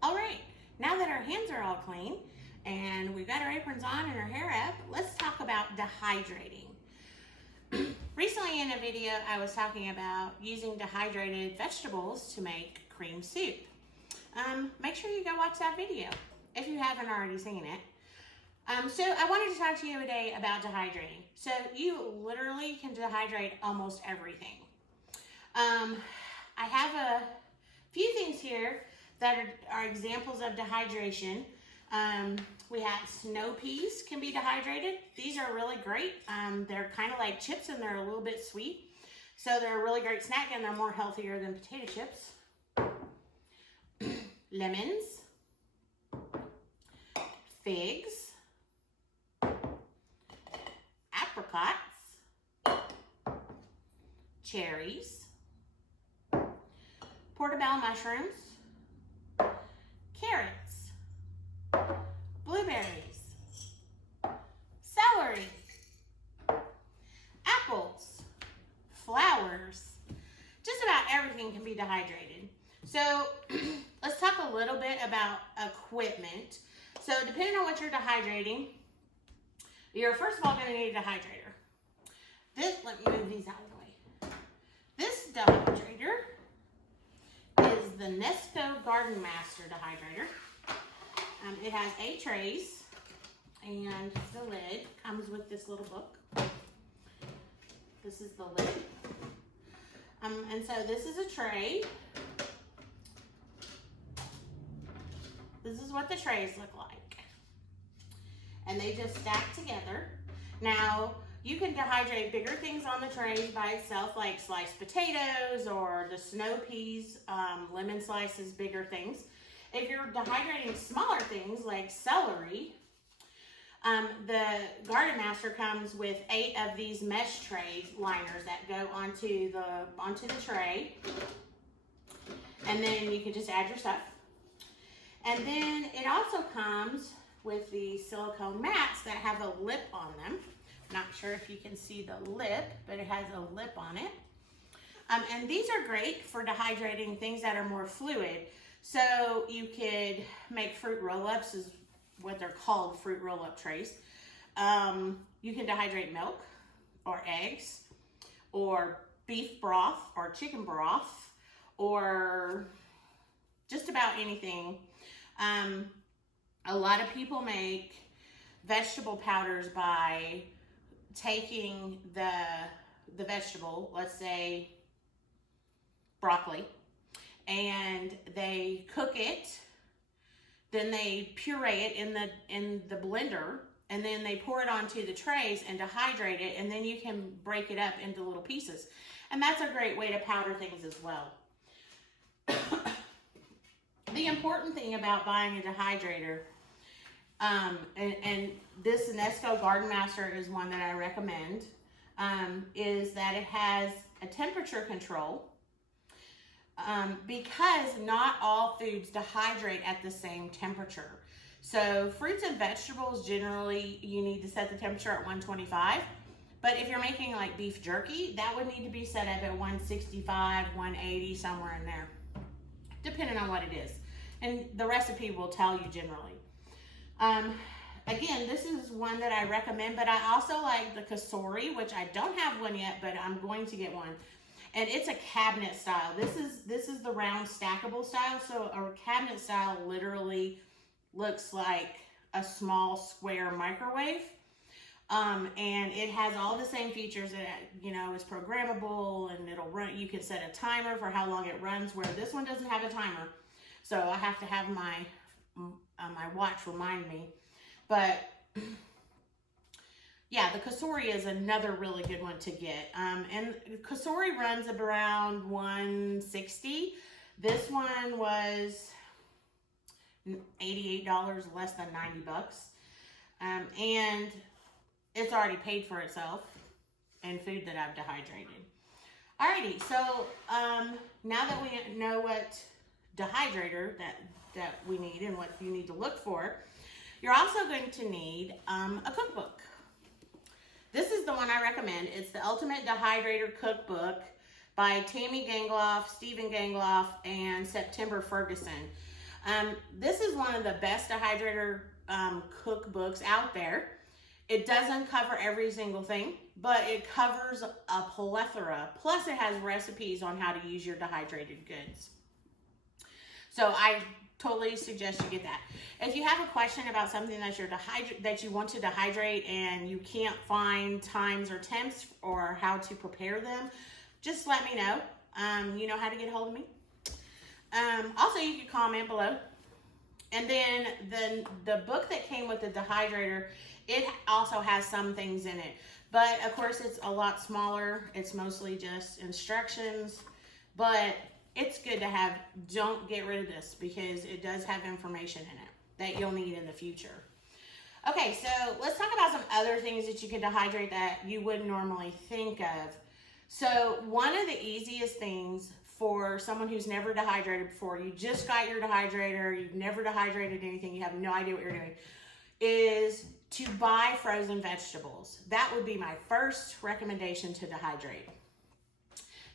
All right, now that our hands are all clean and we've got our aprons on and our hair up, let's talk about dehydrating. Recently in a video, I was talking about using dehydrated vegetables to make cream soup. Make sure you go watch that video if you haven't already seen it. So I wanted to talk to you today about dehydrating. So you literally can dehydrate almost everything. I have a few things here that are examples of dehydration. We have snow peas can be dehydrated. These are really great. They're kind of like chips and they're a little bit sweet. So they're a really great snack and they're more healthier than potato chips. Lemons, figs, apricots, cherries, portobello mushrooms, carrots, blueberries, celery, apples, flowers. Just about everything can be dehydrated. So let's talk a little bit about equipment. So depending on what you're dehydrating, you're first of all going to need a dehydrator. Let me move these out of the way. This dehydrator is the Nesco GardenMaster dehydrator. It has 8 trays and the lid comes with this little book. This is the lid. And so this is a tray. This is what the trays look like. And they just stack together. Now, you can dehydrate bigger things on the trays by itself, like sliced potatoes or the snow peas, lemon slices, bigger things. If you're dehydrating smaller things like celery, the GardenMaster comes with 8 of these mesh tray liners that go onto the tray. And then you can just add your stuff. And then it also comes with the silicone mats that have a lip on them. Not sure if you can see the lip, but it has a lip on it. And these are great for dehydrating things that are more fluid. So you could make fruit roll-ups, is what they're called, fruit roll-up trays. You can dehydrate milk or eggs or beef broth or chicken broth or just about anything. A lot of people make vegetable powders by taking the vegetable, let's say broccoli, and they cook it, then they puree it in the blender, and then they pour it onto the trays and dehydrate it, and then you can break it up into little pieces. And that's a great way to powder things as well. The important thing about buying a dehydrator, and this Nesco GardenMaster is one that I recommend, is that it has a temperature control, because not all foods dehydrate at the same temperature. So fruits and vegetables, generally you need to set the temperature at 125. But if you're making like beef jerky, that would need to be set up at 165, 180, somewhere in there, depending on what it is. And the recipe will tell you generally. Again, this is one that I recommend, but I also like the Celery, which I don't have one yet, but I'm going to get one. And it's a cabinet style. This is the round stackable style. So a cabinet style literally looks like a small square microwave. And it has all the same features that, you know, is programmable and it'll run. You can set a timer for how long it runs, where this one doesn't have a timer. So I have to have my watch remind me. But yeah, the Celery is another really good one to get. And Celery runs around 160. This one was $88, less than 90 bucks. And it's already paid for itself in food that I've dehydrated. Alrighty, so now that we know what dehydrator that we need and what you need to look for, you're also going to need a cookbook. This is the one I recommend. It's the Ultimate Dehydrator Cookbook by Tammy Gangloff, Stephen Gangloff, and September Ferguson. This is one of the best dehydrator cookbooks out there. It doesn't cover every single thing, but it covers a plethora. Plus it has recipes on how to use your dehydrated goods. So I totally suggest you get that. If you have a question about something that you want to dehydrate and you can't find times or temps or how to prepare them, just let me know. You know how to get a hold of me. Also, you can comment below. And then the book that came with the dehydrator, it also has some things in it. But of course, it's a lot smaller. It's mostly just instructions. But it's good to have. Don't get rid of this because it does have information in it that you'll need in the future. Okay, so let's talk about some other things that you can dehydrate that you wouldn't normally think of. So one of the easiest things for someone who's never dehydrated before, you just got your dehydrator, you've never dehydrated anything, you have no idea what you're doing, is to buy frozen vegetables. That would be my first recommendation to dehydrate.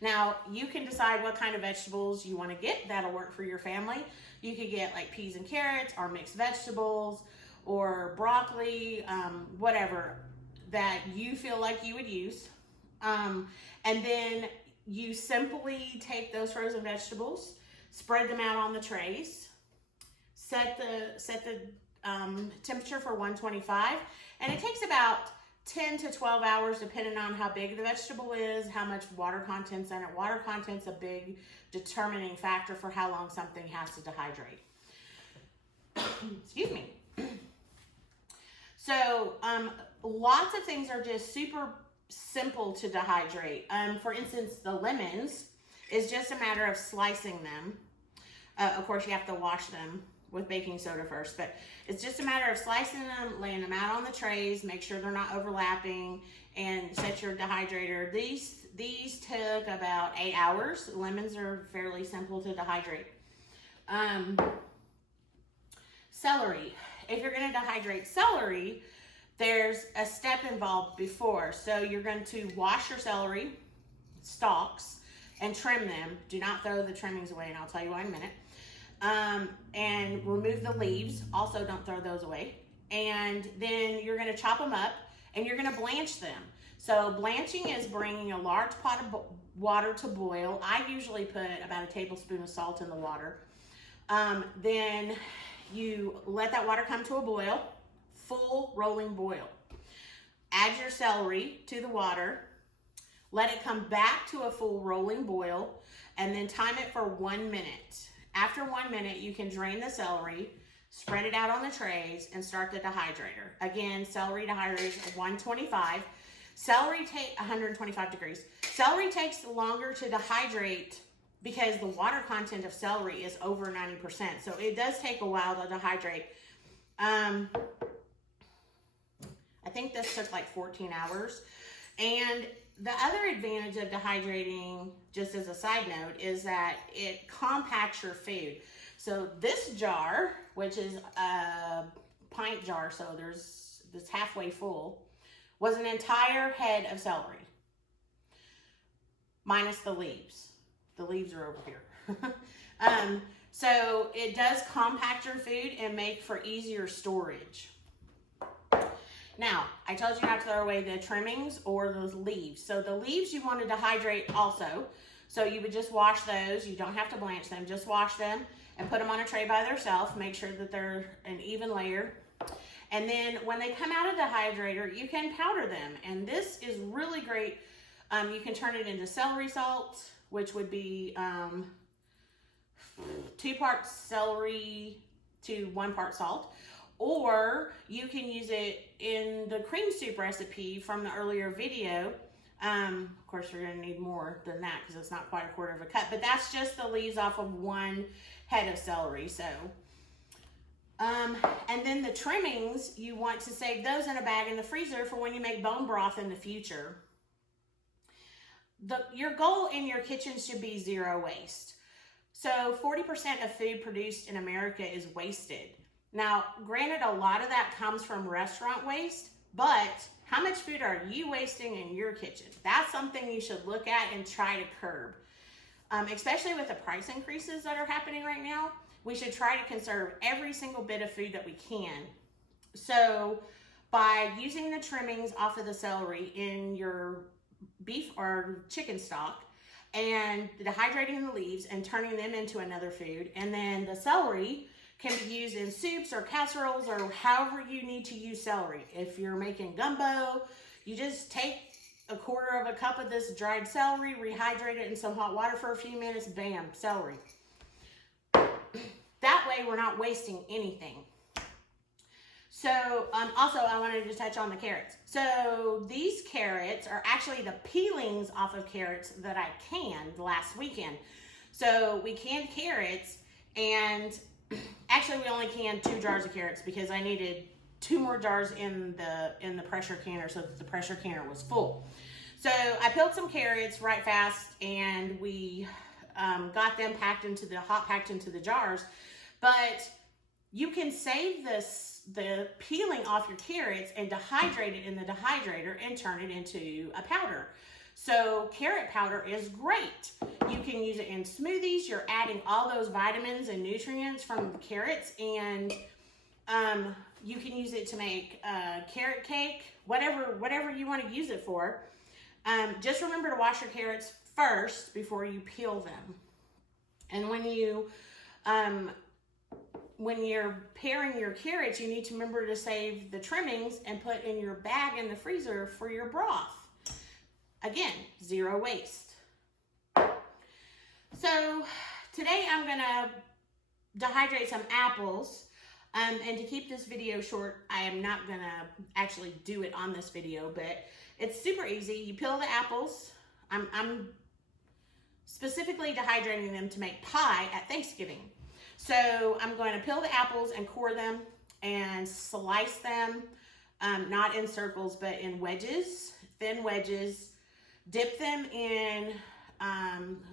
Now, you can decide what kind of vegetables you want to get. That'll work for your family. You could get like peas and carrots or mixed vegetables or broccoli, whatever that you feel like you would use. And then you simply take those frozen vegetables, spread them out on the trays, set the temperature for 125, and it takes about 10 to 12 hours depending on how big the vegetable is, how much water content's in it. Water content's a big determining factor for how long something has to dehydrate. Excuse me. So lots of things are just super simple to dehydrate. For instance, the lemons is just a matter of slicing them. Of course, you have to wash them with baking soda first, but it's just a matter of slicing them, laying them out on the trays, make sure they're not overlapping, and set your dehydrator. These took about 8 hours. Lemons are fairly simple to dehydrate. Celery. If you're going to dehydrate celery, there's a step involved before. So you're going to wash your celery stalks and trim them. Do not throw the trimmings away, and I'll tell you why in a minute. And remove the leaves. Also, don't throw those away. And then you're going to chop them up and you're going to blanch them. So blanching is bringing a large pot of water to boil. I usually put about a tablespoon of salt in the water. Then you let that water come to a boil, full rolling boil. Add your celery to the water. Let it come back to a full rolling boil and then time it for 1 minute. After 1 minute, you can drain the celery, spread it out on the trays, and start the dehydrator. Again, celery dehydrator 125. Celery take 125 degrees. Celery takes longer to dehydrate because the water content of celery is over 90%. So it does take a while to dehydrate. I think this took like 14 hours. And the other advantage of dehydrating, just as a side note, is that it compacts your food. So this jar, which is a pint jar, so it's halfway full, was an entire head of celery, minus the leaves. The leaves are over here. So it does compact your food and make for easier storage. Now, I told you not to throw away the trimmings or those leaves. So the leaves you want to dehydrate also. So you would just wash those. You don't have to blanch them. Just wash them and put them on a tray by themselves. Make sure that they're an even layer. And then when they come out of the dehydrator, you can powder them. And this is really great. You can turn it into celery salt, which would be 2 parts celery to 1 part salt. Or you can use it in the cream soup recipe from the earlier video. Of course, you're going to need more than that because it's not quite a 1/4 of a cup. But that's just the leaves off of 1 head of celery. So, and then the trimmings, you want to save those in a bag in the freezer for when you make bone broth in the future. Your goal in your kitchen should be 0 waste. So 40% of food produced in America is wasted. Now, granted, a lot of that comes from restaurant waste, but how much food are you wasting in your kitchen? That's something you should look at and try to curb. Especially with the price increases that are happening right now, we should try to conserve every single bit of food that we can. So by using the trimmings off of the celery in your beef or chicken stock, and dehydrating the leaves and turning them into another food, and then the celery can be used in soups or casseroles or however you need to use celery. If you're making gumbo, you just take a quarter of a cup of this dried celery, rehydrate it in some hot water for a few minutes, bam, celery. That way we're not wasting anything. So also I wanted to touch on the carrots. So these carrots are actually the peelings off of carrots that I canned last weekend. So we canned carrots, and actually we only canned 2 jars of carrots because I needed 2 more jars in the pressure canner so that the pressure canner was full. So I peeled some carrots right fast, and we got them packed into the jars. But you can save the peeling off your carrots and dehydrate it in the dehydrator and turn it into a powder. So carrot powder is great. You can use it in smoothies. You're adding all those vitamins and nutrients from the carrots, and you can use it to make carrot cake, whatever you want to use it for. Just remember to wash your carrots first before you peel them. And when you're paring your carrots, you need to remember to save the trimmings and put in your bag in the freezer for your broth. Again, 0 waste. So today I'm gonna dehydrate some apples. And to keep this video short, I am not gonna actually do it on this video, but it's super easy. You peel the apples. I'm specifically dehydrating them to make pie at Thanksgiving. So I'm going to peel the apples and core them and slice them, not in circles, but in wedges, thin wedges. Dip them in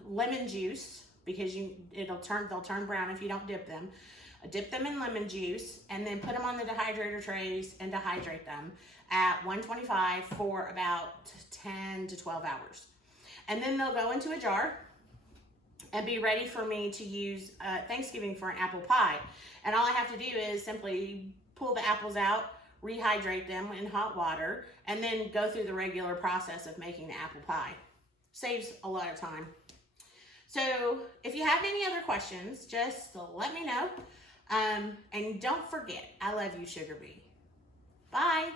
lemon juice because they'll turn brown if you don't dip them. Dip them in lemon juice and then put them on the dehydrator trays and dehydrate them at 125 for about 10 to 12 hours. And then they'll go into a jar and be ready for me to use Thanksgiving for an apple pie. And all I have to do is simply pull the apples out, rehydrate them in hot water, and then go through the regular process of making the apple pie. Saves a lot of time. So if you have any other questions, just let me know. And don't forget, I love you, Sugar Bee. Bye.